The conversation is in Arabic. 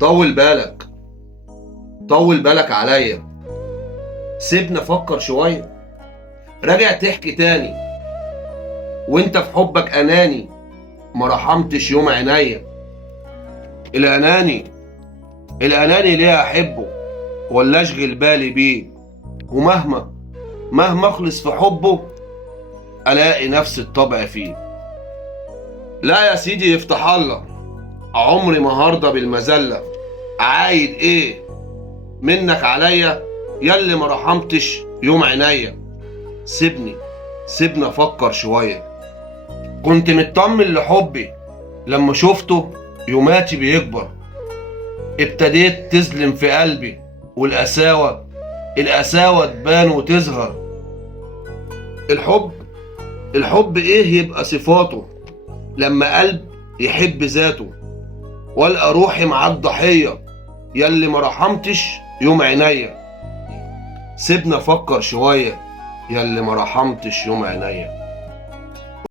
طول بالك، طول بالك عليا. سيبني افكر شوية. راجع تحكي تاني وانت في حبك اناني، ما رحمتش يوم عينيا. الاناني، الاناني ليه احبه ولا اشغل بالي بيه؟ ومهما اخلص في حبه الاقي نفس الطبع فيه. لا يا سيدي يفتح الله، عمري ما هرضى بالمذلة. عايد ايه منك عليا ياللي ما رحمتش يوم عينيا؟ سيبني افكر شوية. كنت مطمن لحبي لما شفته يوماتي بيكبر. ابتديت تظلم في قلبي والقساوة تبان وتظهر. الحب الحب ايه يبقى صفاته لما قلب يحب ذاته؟ والقى روحي مع الضحية ياللي ما رحمتش يوم عينيا. سيبني افكر شوية ياللي ما رحمتش يوم عينيا.